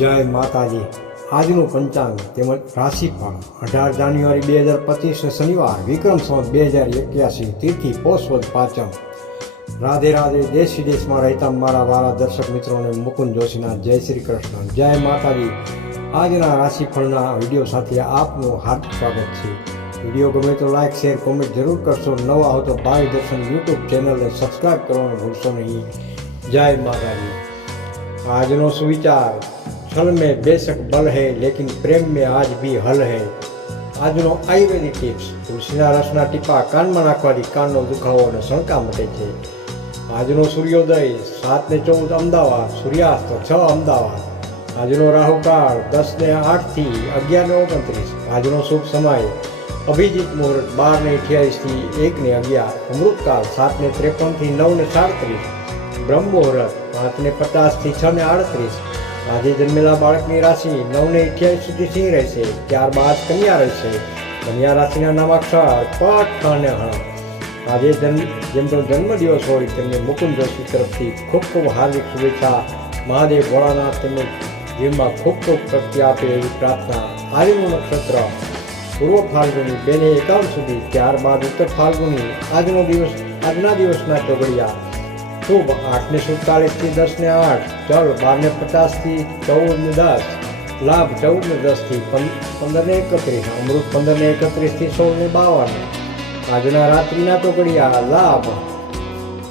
જય માતાજી. આજનું પંચાંગ તેમજ રાશિફળ. અઢાર જાન્યુઆરી બે હજાર પચીસને શનિવાર, વિક્રમ સંવત બે હજાર એક્યાસી, તિથિ પોષવદ પાંચમ. રાધે રાધે, દેશ વિદેશમાં રહેતા મારા વાળા દર્શક મિત્રોને મુકુંદ જોશીના જય શ્રી કૃષ્ણ. જય માતાજી. આજના રાશિફળના વીડિયો સાથે આપનું હાર્દિક સ્વાગત છે. વીડિયો ગમે તો લાઇક શેર, કોમેન્ટ જરૂર કરશો. નવા હો તો ભાઈ દર્શન યુટ્યુબ ચેનલને સબસ્ક્રાઈબ કરવાનું ભૂલશો નહીં. જય માતાજી. આજનો સુવિચાર छल में बेशक बल है लेकिन प्रेम में આજ भी હલ है આજનો આયુર્વેદિક ટિપ્સ તુલસીના રસના ટીપા કાનમાં નાખવાથી કાનનો દુખાવો અને શંકા મટે છે આજનો સૂર્યોદય સાત ને ચૌદ અમદાવાદ સૂર્યાસ્ત છ અમદાવાદ આજનો રાહુકાળ દસ ને આઠથી અગિયાર ને ઓગણત્રીસ આજનો શુભ સમય અભિજીત મુહૂર્ત બાર ને અઠ્યાવીસથી એક ને અગિયાર અમૃતકાળ સાત ને ત્રેપનથી નવ ને સાડત્રીસ બ્રહ્મ મુહૂર્ત પાંચ ને પચાસથી છ ને આડત્રીસ આજે જન્મેલા બાળકની રાશિ નવ ને અઠ્યાવીસ સુધી સિંહ રહેશે. ત્યારબાદ કન્યા રહેશે. કન્યા રાશિના નામાક્ષર પટ અને હણ આજે જન્મ, જેમનો જન્મદિવસ હોય તેમને મુકુંદ જોશી તરફથી ખૂબ ખૂબ હાર્દિક શુભેચ્છા. મહાદેવ ભોળાનાથ તેમને જીવમાં ખૂબ ખૂબ શક્તિ આપે એવી પ્રાર્થના. આજનું નક્ષત્ર પૂર્વ ફાલ્ગુની બે ને એકાવન સુધી. ત્યારબાદ ઉત્તર ફાલ્ગુની આજનો દિવસ, આજના દિવસના ચોગડિયા શુભ આઠ ને સુડતાલીસથી દસ ને આઠ, ચલ પચાસથી ચૌદ ને દસ, લાભ ચૌદ ને દસથી પંદર ને એકત્રીસ, અમૃત પંદર ને એકત્રીસથી સોળ ને બાવન, આજના રાત્રિના ટોકડિયા લાભ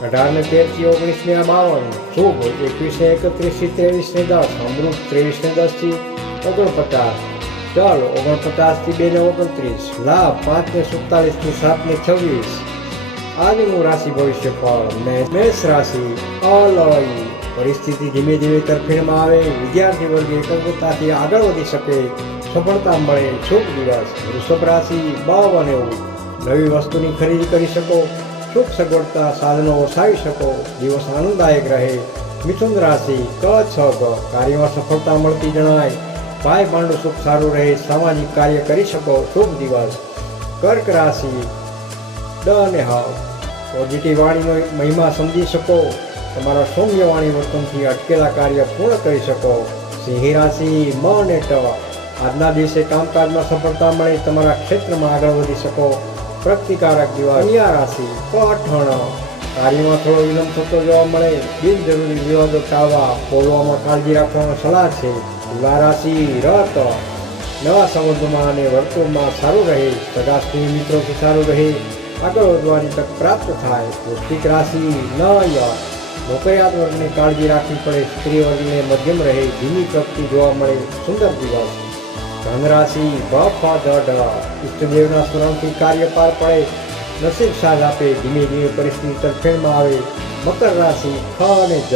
અઢાર ને તેરથી ઓગણીસ ને બાવન, શુભ એકત્રીસથી ત્રેવીસ ને દસ, અમૃત ત્રેવીસ ને દસથી ઓગણપચાસ, ચલ બે ને ઓગણત્રીસ, લાભ પાંચ ને સુડતાલીસથી સાત ને આજનું રાશિ ભવિષ્ય ફળ મેષ રાશિ અલય પરિસ્થિતિ ધીમે ધીમે તરફેણમાં આવે. વિદ્યાર્થી વર્ગ એકાગ્રતાથી આગળ વધી શકે. સફળતા મળે શુભ દિવસ. વૃષભ રાશિ બવ અને નવી વસ્તુની ખરીદી કરી શકો. સુખ સગવડતા સાધનો ઓસાવી શકો. દિવસ આનંદદાયક રહે. મિથુન રાશિ, ક, છ, ગ. કાર્યમાં સફળતા મળતી જણાય. ભાઈ ભાંડું સુખ સારું રહે. સામાજિક કાર્ય કરી શકો. શુભ દિવસ. કર્ક રાશિ, ડ અને હાવ પોઝિટિવ વાણીનો મહિમા સમજી શકો. તમારા સૌમ્ય વાણી વર્તનથી અટકેલા કાર્ય પૂર્ણ કરી શકો. સિંહ રાશિ, મન અને આજના દિવસે કામકાજમાં સફળતા મળે તમારા ક્ષેત્રમાં આગળ વધી શકો. પ્રગતિકારક દિવસ. કન્યા રાશિ, પઠણ. કાર્યમાં થોડો વિલંબ થતો જોવા મળે. બિનજરૂરી વિવાદો ટાળવા, બોલવામાં કાળજી રાખવાનો સલાહ છે. તુલા રાશિ, રત. નવા સંબંધોમાં અને વર્તુળમાં સારું રહે. સગા સ્ત્રી મિત્રોથી સારું રહે. આગળ વધવાની તક પ્રાપ્ત થાય પૌષ્ટિક રાશિ ન નોકરિયાત વર્ગને કાળજી રાખવી પડે. સ્ત્રી વર્ગને મધ્યમ રહે. ધીમી પ્રગતિ જોવા મળે. સુંદર દિવસ. ધનરાશિ ભ ફ ધ ઢ ઇષ્ટદેવના સ્મરણથી કાર્ય પાર પડે. નસીબ સાથ આપે. ધીમે ધીમે પરિસ્થિતિ તરફેણમાં આવે. મકર રાશિ ખ અને જ.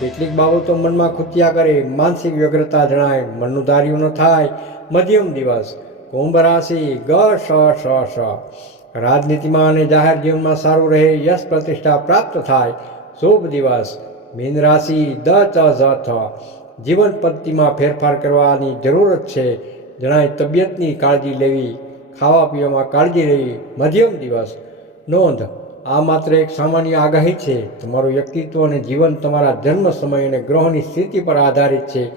કેટલીક બાબતો મનમાં ખૂત્યા કરે. માનસિક વ્યગ્રતા જણાય. મનનું ધાર્યું ન થાય. મધ્યમ દિવસ. કુંભ રાશિ ગ શ શ. રાજનીતિમાં અને જાહેર જીવનમાં સારું રહે, યશ પ્રતિષ્ઠા પ્રાપ્ત થાય. શુભ દિવસ. મીન રાશિ દ ચ થ. જીવન પદ્ધતિમાં ફેરફાર કરવાની જરૂરત છે. જણાય તબિયતની કાળજી લેવી, ખાવા પીવામાં કાળજી લેવી, મધ્યમ દિવસ. નોંધ. આ માત્ર એક સામાન્ય આગાહી છે. તમારું વ્યક્તિત્વ અને જીવન તમારા જન્મ સમય અને ગ્રહોની સ્થિતિ પર આધારિત છે.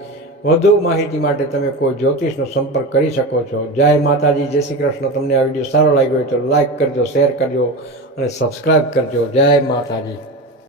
વધુ માહિતી માટે તમે કોઈ જ્યોતિષનો સંપર્ક કરી શકો છો. જય માતાજી, જય શ્રી કૃષ્ણ. તમને આ વીડિયો સારો લાગ્યો હોય તો લાઈક કરજો, શેર કરજો અને સબસ્ક્રાઈબ કરજો. જય માતાજી.